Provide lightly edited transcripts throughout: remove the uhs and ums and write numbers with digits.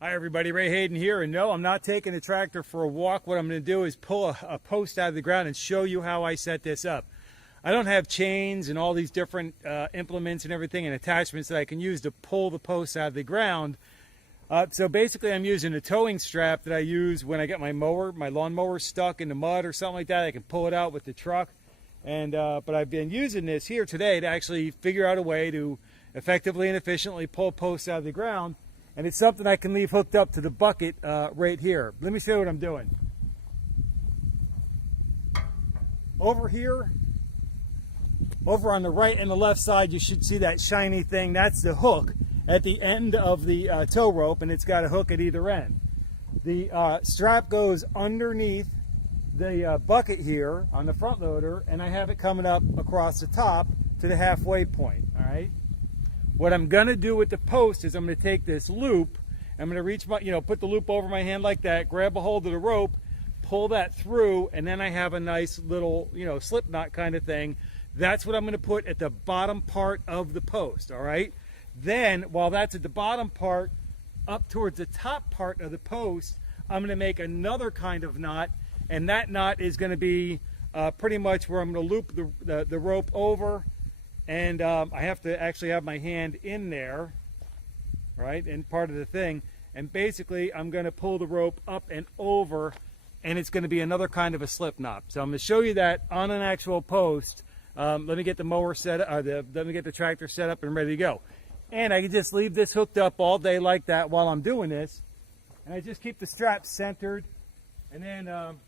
Hi everybody, Ray Hayden here, and no, I'm not taking the tractor for a walk. What I'm going to do is pull a post out of the ground and show you how I set this up. I don't have chains and all these different implements and everything and attachments that I can use to pull the post out of the ground. So basically I'm using a towing strap that I use when I get my lawnmower stuck in the mud or something like that. I can pull it out with the truck. And but I've been using this here today to actually figure out a way to effectively and efficiently pull posts out of the ground. And it's something I can leave hooked up to the bucket right here. Let me show you what I'm doing. Over here, over on the right and the left side, you should see that shiny thing. That's the hook at the end of the tow rope, and it's got a hook at either end. The strap goes underneath the bucket here on the front loader, and I have it coming up across the top to the halfway point, all right? What I'm gonna do with the post is I'm gonna take this loop, I'm gonna reach my, put the loop over my hand like that, grab a hold of the rope, pull that through, and then I have a nice little, slip knot kind of thing. That's what I'm gonna put at the bottom part of the post, all right? Then, while that's at the bottom part, up towards the top part of the post, I'm gonna make another kind of knot, and that knot is gonna be pretty much where I'm gonna loop the rope over. And I have to actually have my hand in there, right, in part of the thing. And basically, I'm going to pull the rope up and over, and it's going to be another kind of a slip knot. So I'm going to show you that on an actual post. Let me get the mower set up, let me get the tractor set up and ready to go. And I can just leave this hooked up all day like that while I'm doing this. And I just keep the strap centered. And then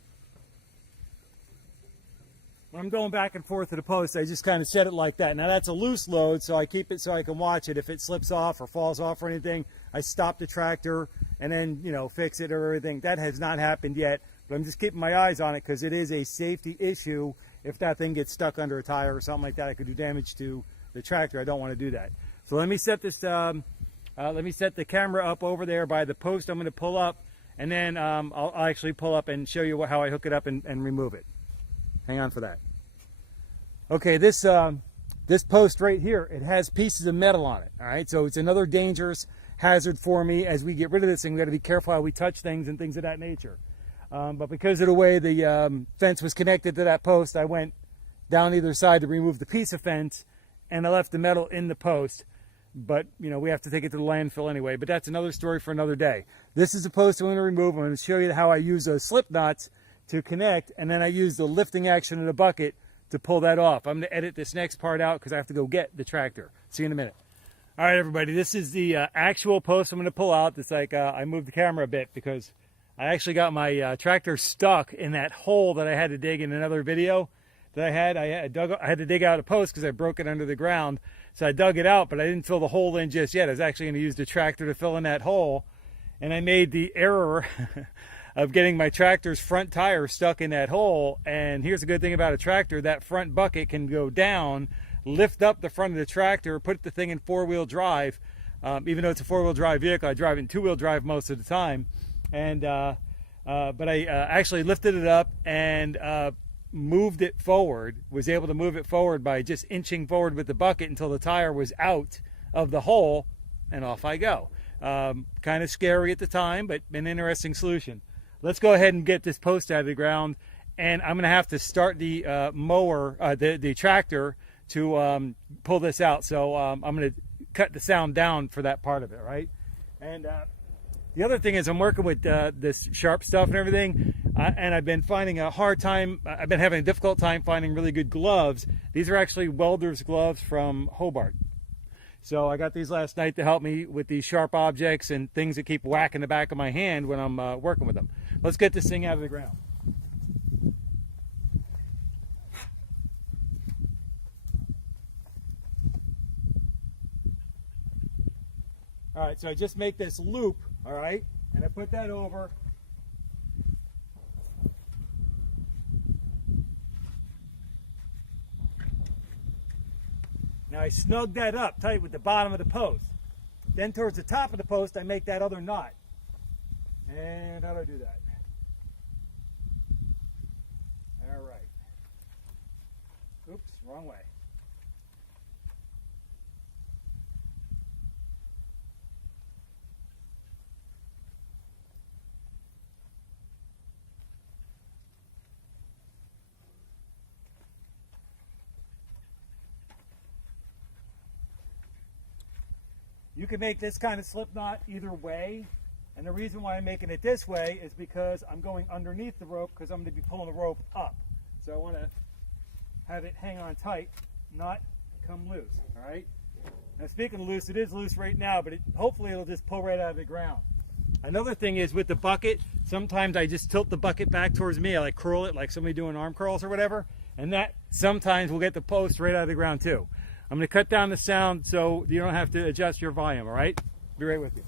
when I'm going back and forth to the post, I just kind of set it like that. Now that's a loose load, so I keep it so I can watch it. If it slips off or falls off or anything, I stop the tractor and then, fix it or everything. That has not happened yet, but I'm just keeping my eyes on it because it is a safety issue. If that thing gets stuck under a tire or something like that, it could do damage to the tractor. I don't want to do that. So let me set this, let me set the camera up over there by the post I'm going to pull up, and then I'll actually pull up and show you how I hook it up and remove it. Hang on for that. Okay, this post right here, it has pieces of metal on it, all right? So it's another dangerous hazard for me. As we get rid of this thing, we got to be careful how we touch things and things of that nature. But because of the way the fence was connected to that post, I went down either side to remove the piece of fence, and I left the metal in the post. But, we have to take it to the landfill anyway. But that's another story for another day. This is the post I'm going to remove. I'm going to show you how I use those slip knots to connect, and then I use the lifting action of the bucket to pull that off. I'm going to edit this next part out because I have to go get the tractor. See you in a minute. All right, everybody, this is the actual post I'm going to pull out. It's like I moved the camera a bit because I actually got my tractor stuck in that hole that I had to dig in another video that I had. I had to dig out a post because I broke it under the ground. So I dug it out, but I didn't fill the hole in just yet. I was actually going to use the tractor to fill in that hole, and I made the error of getting my tractor's front tire stuck in that hole. And here's the good thing about a tractor: that front bucket can go down, lift up the front of the tractor, put the thing in four-wheel drive. Even though it's a four-wheel drive vehicle, I drive it in two-wheel drive most of the time. And but I actually lifted it up and moved it forward, was able to move it forward by just inching forward with the bucket until the tire was out of the hole, and off I go. Kind of scary at the time, but an interesting solution. Let's go ahead and get this post out of the ground, and I'm going to have to start the the tractor to pull this out. So I'm going to cut the sound down for that part of it, right? And the other thing is I'm working with this sharp stuff and everything, and I've been finding a hard time. I've been having a difficult time finding really good gloves. These are actually welder's gloves from Hobart. So I got these last night to help me with these sharp objects and things that keep whacking the back of my hand when I'm working with them. Let's get this thing out of the ground. All right, so I just make this loop, all right, and I put that over. Now I snug that up tight with the bottom of the post. Then towards the top of the post, I make that other knot. And how do I do that? All right. Oops, wrong way. You can make this kind of slip knot either way. And the reason why I'm making it this way is because I'm going underneath the rope because I'm going to be pulling the rope up. So I want to have it hang on tight, not come loose, all right? Now speaking of loose, it is loose right now, but hopefully it'll just pull right out of the ground. Another thing is with the bucket, sometimes I just tilt the bucket back towards me. I like curl it like somebody doing arm curls or whatever, and that sometimes will get the post right out of the ground too. I'm going to cut down the sound so you don't have to adjust your volume, all right? Be right with you.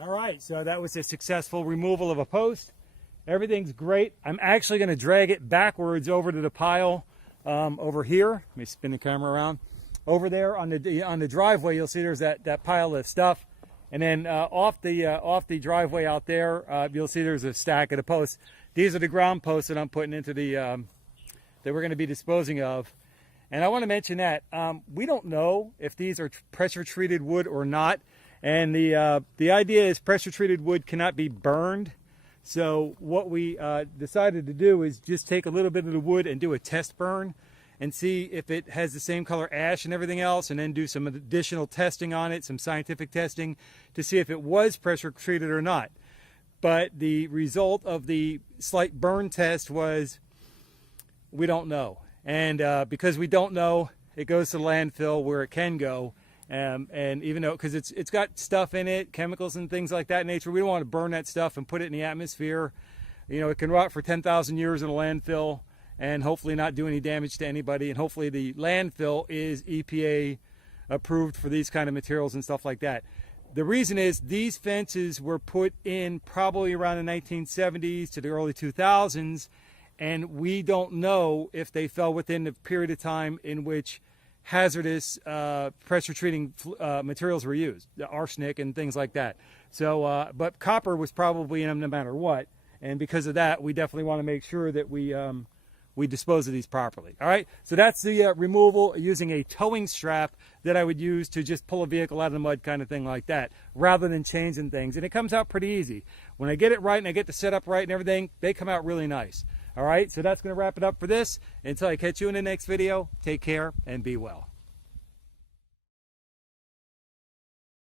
All right, so that was a successful removal of a post. Everything's great. I'm actually going to drag it backwards over to the pile over here. Let me spin the camera around. Over there on the driveway, you'll see there's that pile of stuff. And then off the driveway out there, you'll see there's a stack of the posts. These are the ground posts that I'm putting into the that we're going to be disposing of. And I want to mention that we don't know if these are pressure treated wood or not. And the idea is pressure treated wood cannot be burned. So what we decided to do is just take a little bit of the wood and do a test burn and see if it has the same color ash and everything else, and then do some additional testing on it, some scientific testing to see if it was pressure treated or not. But the result of the slight burn test was we don't know. And because we don't know, it goes to the landfill where it can go. And even though, because it's got stuff in it, chemicals and things like that in nature, we don't want to burn that stuff and put it in the atmosphere. You know, it can rot for 10,000 years in a landfill and hopefully not do any damage to anybody. And hopefully the landfill is EPA approved for these kind of materials and stuff like that. The reason is these fences were put in probably around the 1970s to the early 2000s, and we don't know if they fell within the period of time in which hazardous pressure treating materials were used, the arsenic and things like that. So, but copper was probably in them no matter what, and because of that, we definitely want to make sure that we dispose of these properly. All right, so that's the removal using a towing strap that I would use to just pull a vehicle out of the mud, kind of thing like that, rather than changing things. And it comes out pretty easy. When I get it right and I get the setup right and everything, they come out really nice. All right, so that's going to wrap it up for this. Until I catch you in the next video, take care and be well.